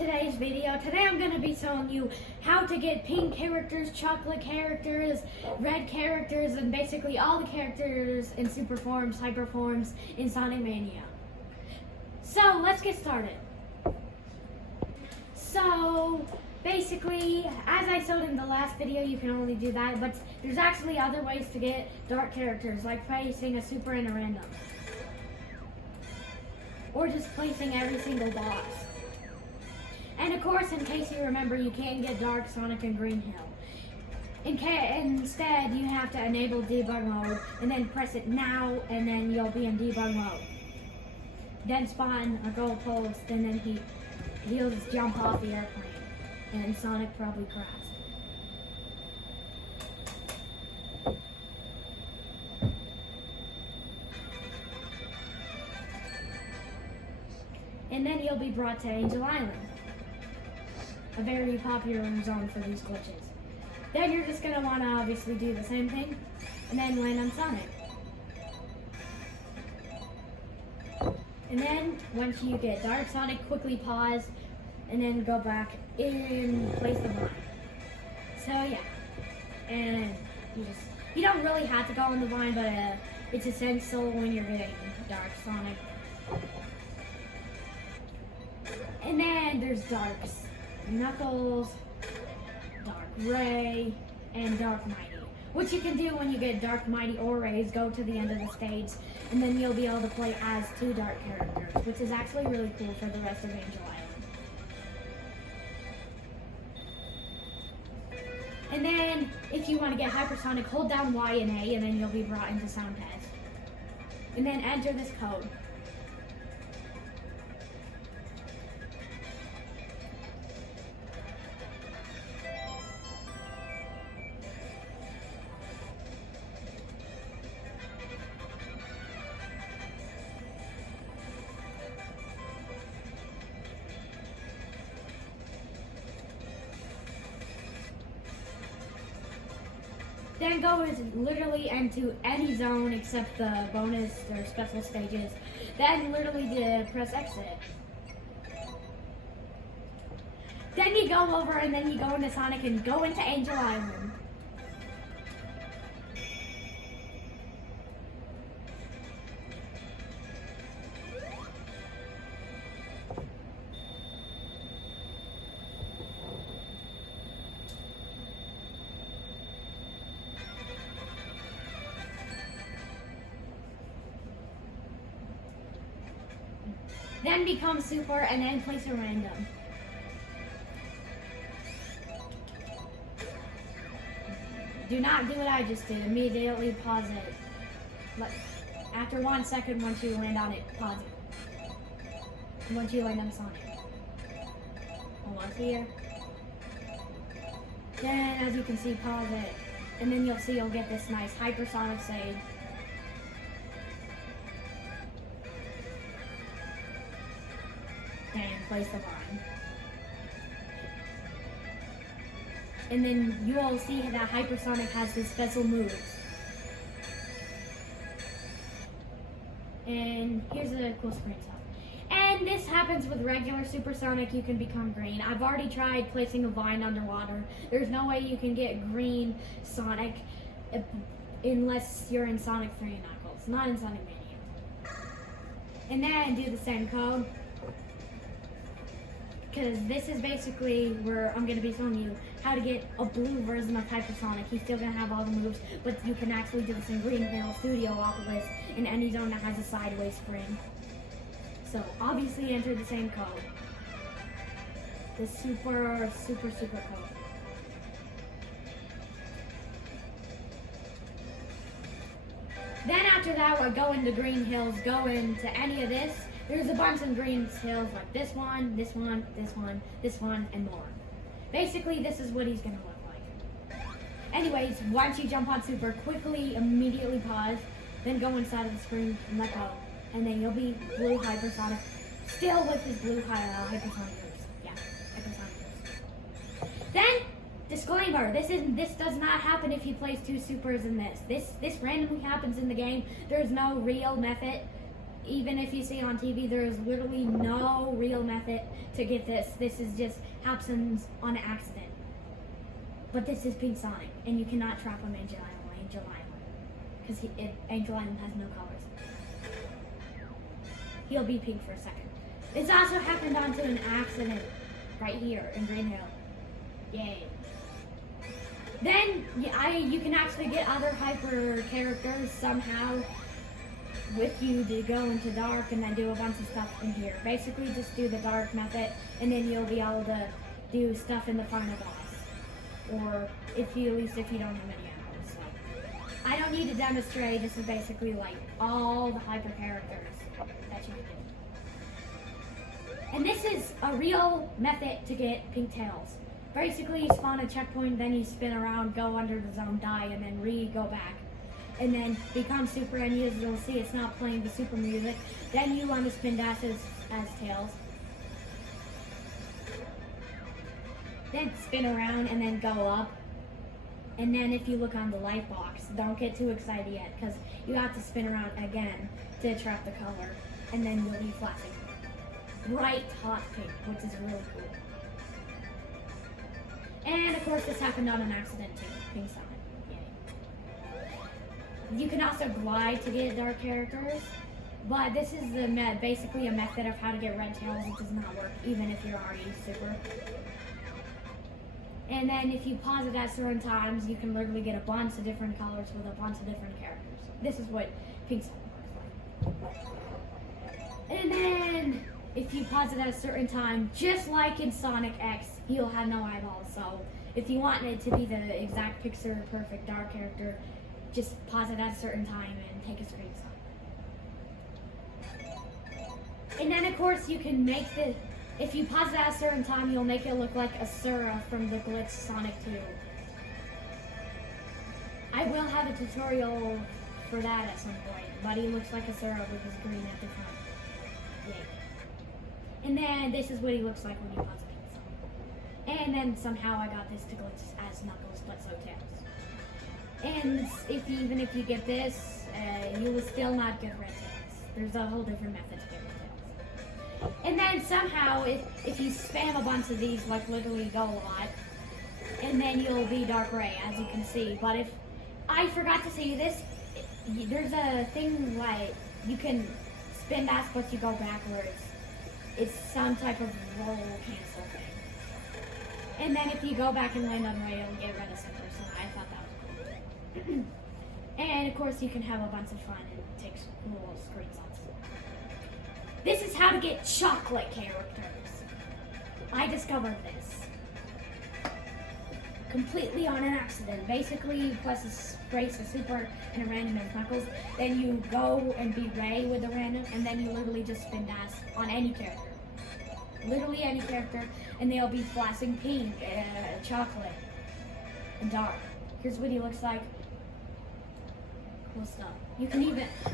today's video. Today I'm going to be showing you how to get pink characters, chocolate characters, red characters, and basically all the characters in super forms, hyper forms in Sonic Mania. So let's get started. So basically, as I showed in the last video, you can only do that, but there's actually other ways to get dark characters, like placing a super in a random. Or just placing every single boss. And of course, in case you remember, you can't get Dark, Sonic, and Green Hill. Instead, you have to enable debug mode, and then press it now, and then you'll be in debug mode. Then spawn a gold post, and then he'll just jump off the airplane, and Sonic probably crashed. And then you'll be brought to Angel Island, a very popular zone for these glitches. Then you're just going to want to obviously do the same thing, and then land on Sonic. And then, once you get Dark Sonic, quickly pause, and then go back and place the vine. So yeah, and you don't really have to go on the vine, but it's essential when you're getting Dark Sonic. And then there's Darks, Knuckles, Dark Ray, and Dark Mighty. What you can do when you get Dark Mighty or Ray is go to the end of the stage, and then you'll be able to play as two dark characters, which is actually really cool for the rest of Angel Island. And then, if you want to get hypersonic, hold down Y and A, and then you'll be brought into Sound Test. And then enter this code. Then go literally into any zone except the bonus or special stages. Then literally press exit. Then you go over and then you go into Sonic and go into Angel Island. Then become super and then place a random. Do not do what I just did. Immediately pause it. After 1 second, once you land on it, pause it. Once you land on Sonic. Almost here. Then, as you can see, pause it. And then you'll get this nice hypersonic save. And place the vine. And then you all see that hypersonic has his special moves. And here's a cool screenshot. And this happens with regular supersonic, you can become green. I've already tried placing a vine underwater. There's no way you can get green Sonic unless you're in Sonic 3 and Knuckles, not in Sonic Mania. And then do the same code. Because this is basically where I'm going to be showing you how to get a blue version of Hypersonic. He's still going to have all the moves, but you can actually do this in Green Hill, Studio, Oculus, in any zone that has a sideways spring. So, obviously enter the same code. The super code. Then after that, we'll go into Green Hills, go into any of this. There's a bunch of green hills like this one, this one, this one, this one, and more. Basically, this is what he's going to look like. Anyways, once you jump on super, quickly, immediately pause, then go inside of the screen and let go. And then you'll be blue hypersonic, still with his blue hypersonic moves. Yeah, hypersonic moves. Then, disclaimer, this does not happen if you place two supers in this. This randomly happens in the game. There's no real method even if you see it on TV, there is literally no real method to get this. This is just happens on accident. But this is Pink Sonic, and you cannot trap him Angel Island, because Angel Island has no colors. He'll be pink for a second. This also happened onto an accident right here in Green Hill. Yay. Then you can actually get other hyper characters somehow with you to go into dark and then do a bunch of stuff in here. Basically just do the dark method and then you'll be able to do stuff in the final boss. Or at least if you don't have any arrows. So, I don't need to demonstrate, this is basically like all the hyper characters that you can do. And this is a real method to get pink tails. Basically, you spawn a checkpoint, then you spin around, go under the zone, die, and then go back. And then become super, and you'll see it's not playing the super music. Then you want to spin dashes as tails. Then spin around and then go up. And then if you look on the light box, don't get too excited yet, because you have to spin around again to attract the color. And then you'll be flashing bright hot pink, which is really cool. And of course, this happened on an accident too. Pink Sonic. Yay. You can also glide to get dark characters, but this is basically a method of how to get red tails. It does not work, even if you're already super. And then if you pause it at certain times, you can literally get a bunch of different colors with a bunch of different characters. This is what Pink Sonic looks like. And then if you pause it at a certain time, just like in Sonic X, he'll have no eyeballs. So if you want it to be the exact picture perfect dark character, just pause it at a certain time and take a screenshot. And then of course you can make if you pause it at a certain time, you'll make it look like a Sura from the glitch Sonic 2. I will have a tutorial for that at some point, but he looks like a Sura with his green at the front. Yay. And then this is what he looks like when you pause it. And then somehow I got this to glitch as Knuckles, but so tails. And even if you get this, you will still not get red tails. There's a whole different method to get red tails. And then somehow, if you spam a bunch of these, like literally go a lot, and then you'll be Dark Ray, as you can see. But if I forgot to say this, there's a thing like you can spin dash, but you go backwards. It's some type of roll cancel thing. And then if you go back and land on right, it'll get rid of some person. I thought that was cool. And of course, you can have a bunch of fun and take cool screenshots. This is how to get chocolate characters. I discovered this completely on an accident. Basically, you press a super and a random as Knuckles. Then you go and be Ray with a random, and then you literally just spin dash on any character. Literally any character, and they'll be flashing pink, chocolate, and dark. Here's what he looks like. Cool stuff. You can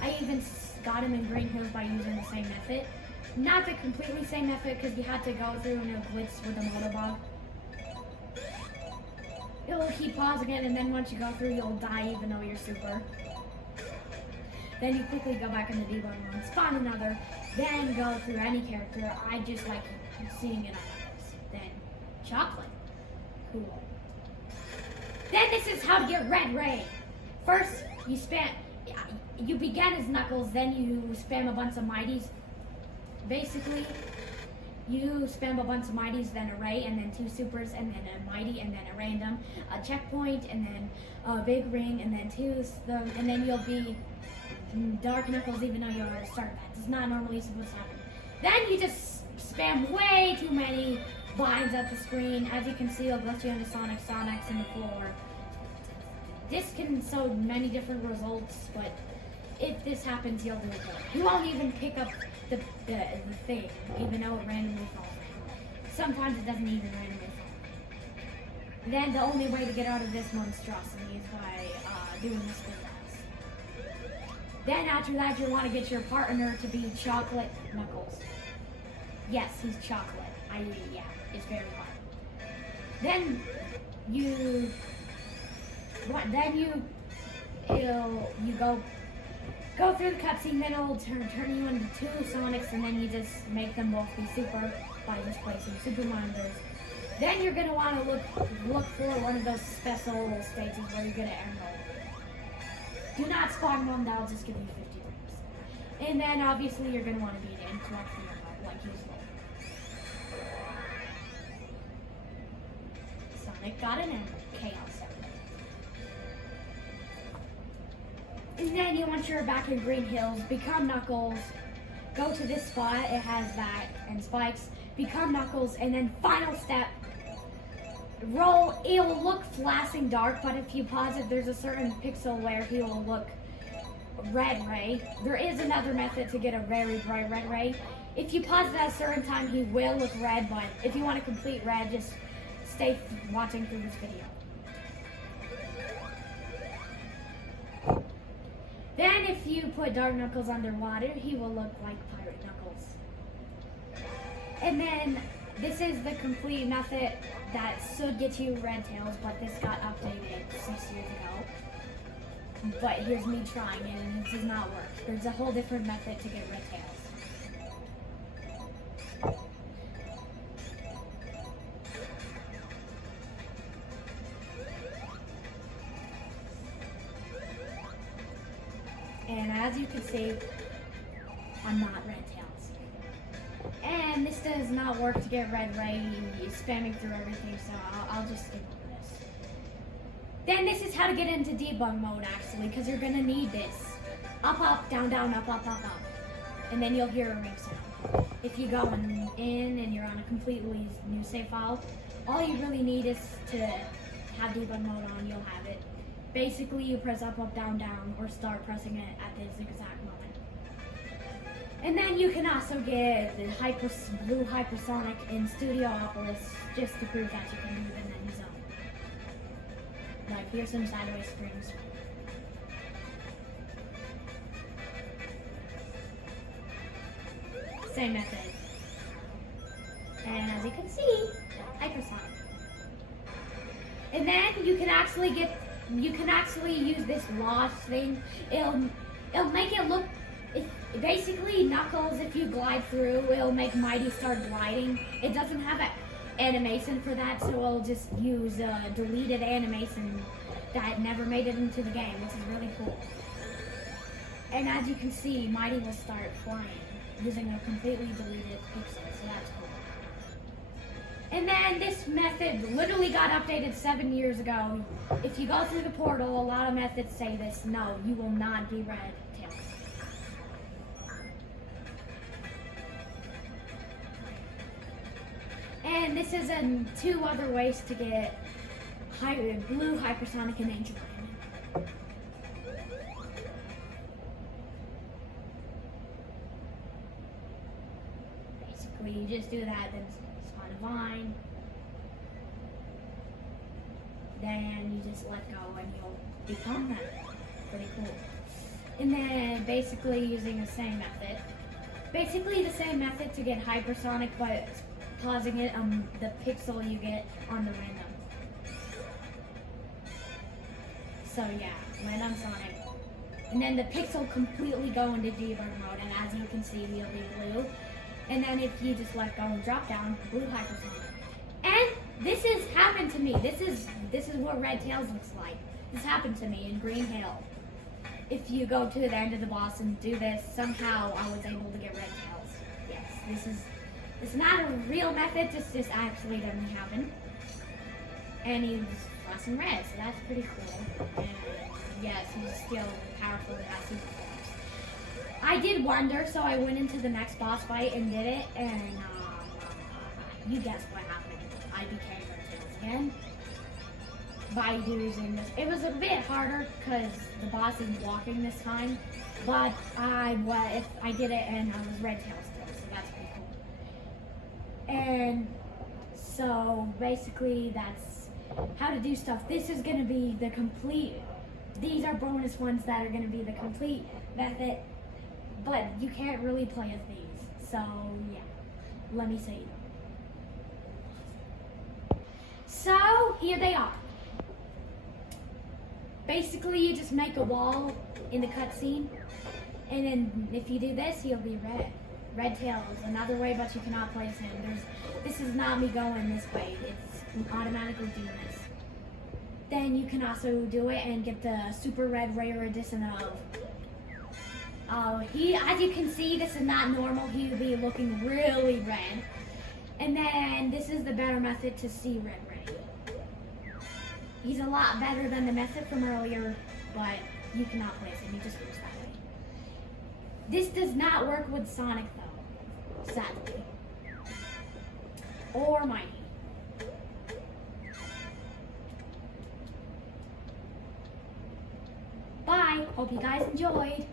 I even got him in Green Hills by using the same method. Not the completely same method, because you had to go through and a glitch with the motobog. It'll keep pausing it, and then once you go through, you'll die even though you're super. Then you quickly go back in the debug mode, spawn another, then go through any character. I just like seeing it on others. Then chocolate. Cool. Then this is how to get Red Ray. First, you begin as Knuckles, then you spam a bunch of Mighties. Basically, you spam a bunch of Mighties, then a Ray, and then 2 supers, and then a Mighty, and then a random, a checkpoint, and then a big ring, and then 2, and then you'll be Dark Knuckles even though you already started that. It's not normally supposed to happen. Then you just spam way too many vines at the screen. As you can see, it'll glitch you into Sonic's in the floor. This can show many different results, but if this happens, you'll do it. You won't even pick up the thing, even though it randomly falls. Sometimes it doesn't even randomly fall. Then the only way to get out of this monstrosity is by doing this spin dash. Then after that, you want to get your partner to be Chocolate Knuckles. Yes, he's chocolate. Yeah, it's very hard. Then you go go through the cutscene, then it'll turn you into 2 Sonics, and then you just make them both be super by just placing super monitors. Then you're gonna want to look for one of those special stages where you get an emerald. Do not spawn one; that'll just give you 50 times. And then obviously you're gonna want to beat it and collect the emerald like usual. Sonic got an emerald. Chaos. And then once you're back in Green Hills, become Knuckles. Go to this spot, it has that and spikes. Become Knuckles, and then final step. Roll, it will look flashing dark, but if you pause it, there's a certain pixel where he will look red ray. There is another method to get a very bright red ray. If you pause it at a certain time, he will look red, but if you want a complete red, just stay watching through this video. Then if you put Dark Knuckles underwater, he will look like Pirate Knuckles. And then this is the complete method that should get you red tails, but this got updated 6 years ago. But here's me trying it, and it does not work. There's a whole different method to get red tails. And as you can see, I'm not red tails. And this does not work to get red ray, spamming through everything, so I'll just skip over this. Then this is how to get into debug mode actually, because you're gonna need this. Up, up, down, down, up, up, up, up. And then you'll hear a ring sound. If you go in and you're on a completely new save file, all you really need is to have debug mode on, you'll have it. Basically, you press up, up, down, down, or start pressing it at this exact moment. And then you can also get the blue hypersonic in Studiopolis just to prove that you can move in any zone. Like, here's some sideways springs. Same method. And as you can see, hypersonic. And then you can actually use this lost thing. It'll make it look, basically Knuckles, if you glide through, it'll make Mighty start gliding. It doesn't have an animation for that, so it'll just use a deleted animation that never made it into the game, which is really cool. And as you can see, Mighty will start flying using a completely deleted pixel, so that's cool. And then this method literally got updated 7 years ago. If you go through the portal, a lot of methods say this. No, you will not be red tails. And this is 2 other ways to get blue hypersonic and angel landing. Basically, you just do that, then spawn a vine. Then you just let go and you'll become that. Pretty cool. And then basically using the same method. Basically the same method to get hypersonic, but pausing it on the pixel you get on the random. So yeah, land on Sonic. And then the pixel completely go into debug mode, and as you can see, we'll be blue. And then if you just let go and drop down, blue hypersonic. And this has happened to me. This is what Red Tails looks like. This happened to me in Green Hill. If you go to the end of the boss and do this, somehow I was able to get Red Tails. Yes, it's not a real method, this actually doesn't happen. And he's flashing red, so that's pretty cool. And yes, he's still powerful and has super forms. I did wonder, so I went into the next boss fight and did it, and you guessed what happened. I became Red Tails again by using this. It was a bit harder because the boss is walking this time, but I did it and I was Red Tails still, so that's pretty cool. And so basically that's how to do stuff. This is going to be the complete, these are bonus ones that are going to be the complete method, but you can't really play as these. So yeah, let me see. So here they are. Basically, you just make a wall in the cutscene, And then if you do this, he'll be red. Red tail is another way, but you cannot place him. This is not me going this way. It's automatically doing this. Then you can also do it and get the super red rare edition of. As you can see, this is not normal. He would be looking really red. And then this is the better method to see red ray. He's a lot better than the method from earlier, but you cannot place him. He just works that way. This does not work with Sonic though, sadly. Or Mighty. Bye. Hope you guys enjoyed.